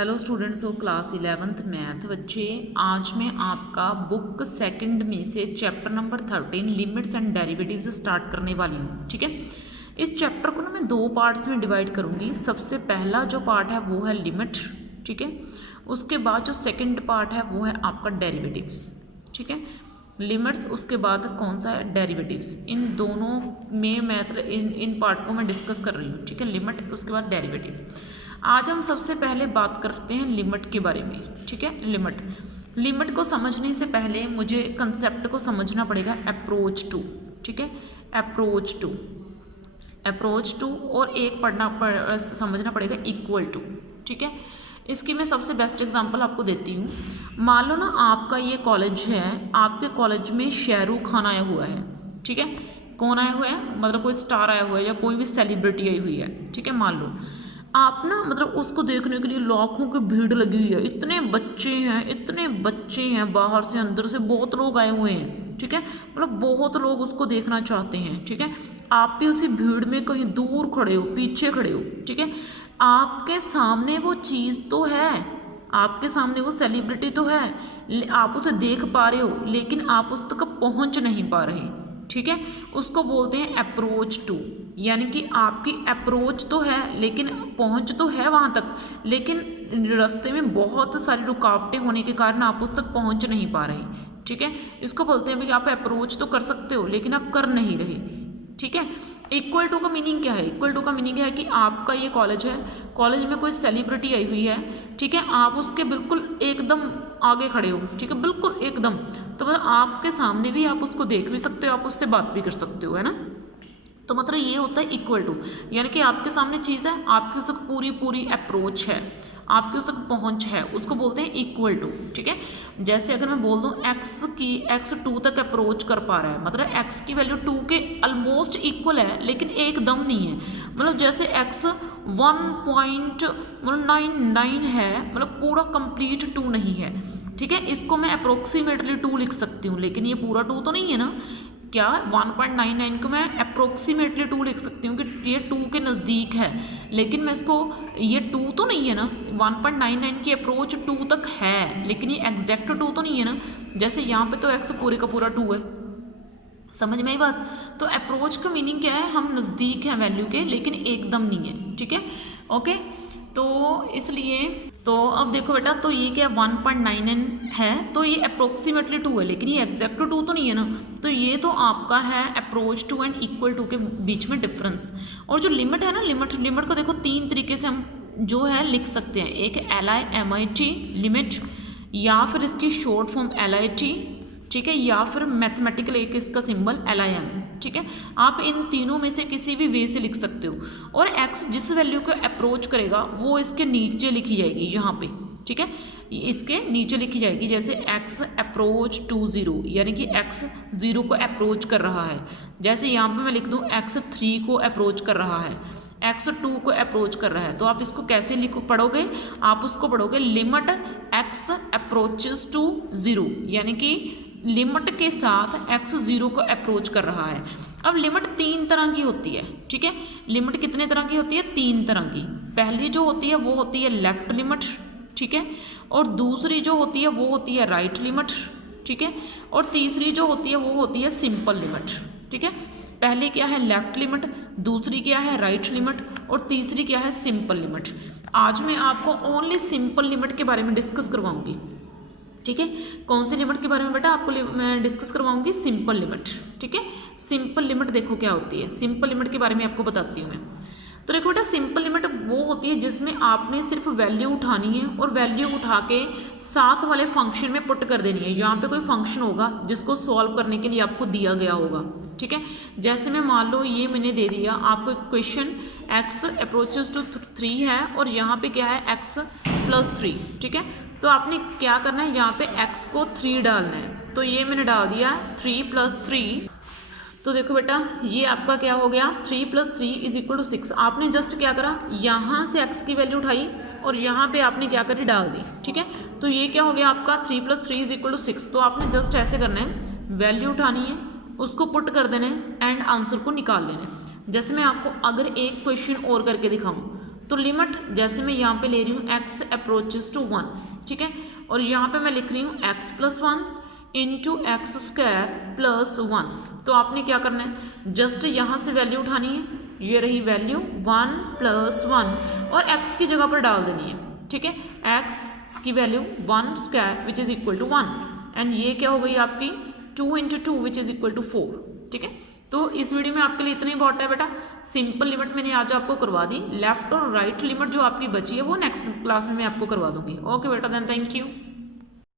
Hello students of class 11th math बच्चे। आज मैं आपका बुक सेकंड में से chapter number 13 limits and derivatives start करने वाली हूँ। ठीक है, इस चैप्टर को ना मैं दो पार्ट्स में डिवाइड करूँगी। सबसे पहला जो पार्ट है वो है लिमिट, ठीक है। उसके बाद जो सेकेंड पार्ट है वो है आपका डेरिवेटिव्स, ठीक है। लिमिट्स, उसके बाद कौन सा है डेरिवेटिव्स। इन दोनों में मैं इन पार्ट को मैं डिस्कस कर रही हूँ, ठीक है। लिमिट, उसके बाद डेरिवेटिव। आज हम सबसे पहले बात करते हैं लिमिट के बारे में, ठीक है। लिमिट को समझने से पहले मुझे कंसेप्ट को समझना पड़ेगा अप्रोच टू, ठीक है। अप्रोच टू और एक समझना पड़ेगा इक्वल टू, ठीक है। इसकी मैं सबसे बेस्ट एग्जांपल आपको देती हूँ। मान लो ना आपका ये कॉलेज है, आपके कॉलेज में शाहरुख खान आया हुआ है, ठीक है। कौन आया हुआ है, मतलब कोई स्टार आया हुआ है या कोई भी सेलिब्रिटी आई हुई है, ठीक है। मान लो आप ना, मतलब उसको देखने के लिए लाखों की भीड़ लगी हुई है। इतने बच्चे हैं बाहर से अंदर से बहुत लोग आए हुए हैं, ठीक है। मतलब बहुत लोग उसको देखना चाहते हैं, ठीक है। आप भी उसी भीड़ में कहीं दूर खड़े हो, पीछे खड़े हो, ठीक है। आपके सामने वो चीज़ तो है, आपके सामने वो सेलिब्रिटी तो है, आप उसे देख पा रहे हो लेकिन आप उस तक पहुंच नहीं पा रहे, ठीक है। उसको बोलते हैं अप्रोच टू, यानी कि आपकी अप्रोच तो है लेकिन पहुंच तो है वहाँ तक, लेकिन रास्ते में बहुत सारी रुकावटें होने के कारण आप उस तक पहुंच नहीं पा रहे, ठीक है। इसको बोलते हैं भाई आप अप्रोच तो कर सकते हो लेकिन आप कर नहीं रहे, ठीक है। इक्वल टू का मीनिंग क्या है? इक्वल टू का मीनिंग है कि आपका ये कॉलेज है, कॉलेज में कोई सेलिब्रिटी आई हुई है, ठीक है। आप उसके बिल्कुल एकदम आगे खड़े हो, ठीक है, बिल्कुल एकदम। तो मतलब आपके सामने भी आप उसको देख भी सकते हो, आप उससे बात भी कर सकते हो, है ना। तो मतलब ये होता है इक्वल टू, यानी कि आपके सामने चीज़ है, आपकी उस तक पूरी अप्रोच है, आपकी उस तक पहुंच है, उसको बोलते हैं इक्वल टू, ठीक है। जैसे अगर मैं बोल दूं एक्स 2 तक अप्रोच कर पा रहा है, मतलब एक्स की वैल्यू 2 के ऑलमोस्ट इक्वल है लेकिन एकदम नहीं है। मतलब जैसे एक्स 1.99 है, मतलब पूरा कंप्लीट 2 नहीं है, ठीक है। इसको मैं अप्रोक्सीमेटली 2 लिख सकती हूँ लेकिन ये पूरा 2 तो नहीं है ना। क्या 1.99 को मैं अप्रोक्सीमेटली 2 लिख सकती हूँ कि ये 2 के नज़दीक है, लेकिन मैं इसको, ये 2 तो नहीं है ना। 1.99 की अप्रोच 2 तक है लेकिन ये एग्जैक्ट 2 तो नहीं है ना। जैसे यहाँ पे तो एक्स पूरे का पूरा 2 है, समझ में आई बात। तो अप्रोच का मीनिंग क्या है, हम नज़दीक हैं वैल्यू के लेकिन एकदम नहीं है, ठीक है, ओके। तो इसलिए तो अब देखो बेटा, तो ये क्या 1.99 है, तो ये अप्रोक्सीमेटली 2 है लेकिन ये एग्जैक्ट 2 तो नहीं है ना। तो ये तो आपका है approach to and equal to के बीच में डिफरेंस। और जो लिमिट है ना, लिमिट को देखो 3 तरीके से हम जो है लिख सकते हैं। एक LIMIT लिमिट, या फिर इसकी शॉर्ट फॉर्म LIT, ठीक है, या फिर मैथमेटिकल एक इसका सिंबल LIM, ठीक है। आप इन तीनों में से किसी भी वे से लिख सकते हो। और x जिस वैल्यू को अप्रोच करेगा वो इसके नीचे लिखी जाएगी यहाँ पे, ठीक है, इसके नीचे लिखी जाएगी। जैसे x अप्रोच टू 0, यानी कि x 0 को अप्रोच कर रहा है। जैसे यहाँ पे मैं लिख दूँ x 3 को अप्रोच कर रहा है, x 2 को अप्रोच कर रहा है। तो आप इसको कैसे पढ़ोगे, आप उसको पढ़ोगे लिमिट x अप्रोचेस टू 0, यानी कि लिमिट के साथ x 0 को अप्रोच कर रहा है। अब लिमिट 3 तरह की होती है, ठीक है। लिमिट कितने तरह की होती है? 3 तरह की। पहली जो होती है वो होती है लेफ्ट लिमिट, ठीक है। और दूसरी जो होती है वो होती है राइट लिमिट, ठीक है। और तीसरी जो होती है वो होती है सिंपल लिमिट, ठीक है। पहली क्या है लेफ्ट लिमिट, दूसरी क्या है राइट लिमिट, और तीसरी क्या है सिंपल लिमिट। आज मैं आपको ओनली सिंपल लिमिट के बारे में डिस्कस करवाऊंगी, ठीक है। कौन सी लिमिट के बारे में बेटा आपको मैं डिस्कस करवाऊंगी? सिंपल लिमिट, ठीक है। सिंपल लिमिट देखो क्या होती है, सिंपल लिमिट के बारे में आपको बताती हूँ मैं। तो देखो बेटा, सिंपल लिमिट वो होती है जिसमें आपने सिर्फ वैल्यू उठानी है और वैल्यू उठा के साथ वाले फंक्शन में पुट कर देनी है। यहाँ पे कोई फंक्शन होगा जिसको सॉल्व करने के लिए आपको दिया गया होगा, ठीक है। जैसे मैं मान लो ये मैंने दे दिया आपको इक्वेशन x अप्रोचेस टू 3 है और यहाँ पे क्या है x + 3, ठीक है। तो आपने क्या करना है, यहाँ पे x को 3 डालना है। तो ये मैंने डाल दिया 3 + 3। तो देखो बेटा, ये आपका क्या हो गया, 3 + 3 = 6। आपने जस्ट क्या करा, यहाँ से x की वैल्यू उठाई और यहाँ पे आपने क्या करी, डाल दी, ठीक है। तो ये क्या हो गया आपका 3 + 3 = 6। तो आपने जस्ट ऐसे करना है, वैल्यू उठानी है, उसको पुट कर देना है एंड आंसर को निकाल लेना है। जैसे मैं आपको अगर एक क्वेश्चन और करके दिखाऊँ तो लिमिट जैसे मैं यहाँ पे ले रही हूँ x अप्रोचेस टू 1, ठीक है, और यहाँ पे मैं लिख रही हूँ x+1 into x square plus 1। तो आपने क्या करना है, जस्ट यहाँ से वैल्यू उठानी है, ये रही वैल्यू 1 + 1 और x की जगह पर डाल देनी है, ठीक है, x की value 1 square which is equal to 1 and ये क्या हो गई आपकी 2 × 2 विच इज़ इक्वल टू 4, ठीक है। तो इस वीडियो में आपके लिए इतना ही बहुत है बेटा। सिंपल लिमिट मैंने आज आपको करवा दी, लेफ्ट और राइट लिमिट जो आपकी बची है वो नेक्स्ट क्लास में मैं आपको करवा दूंगी। ओके बेटा, देन थैंक यू।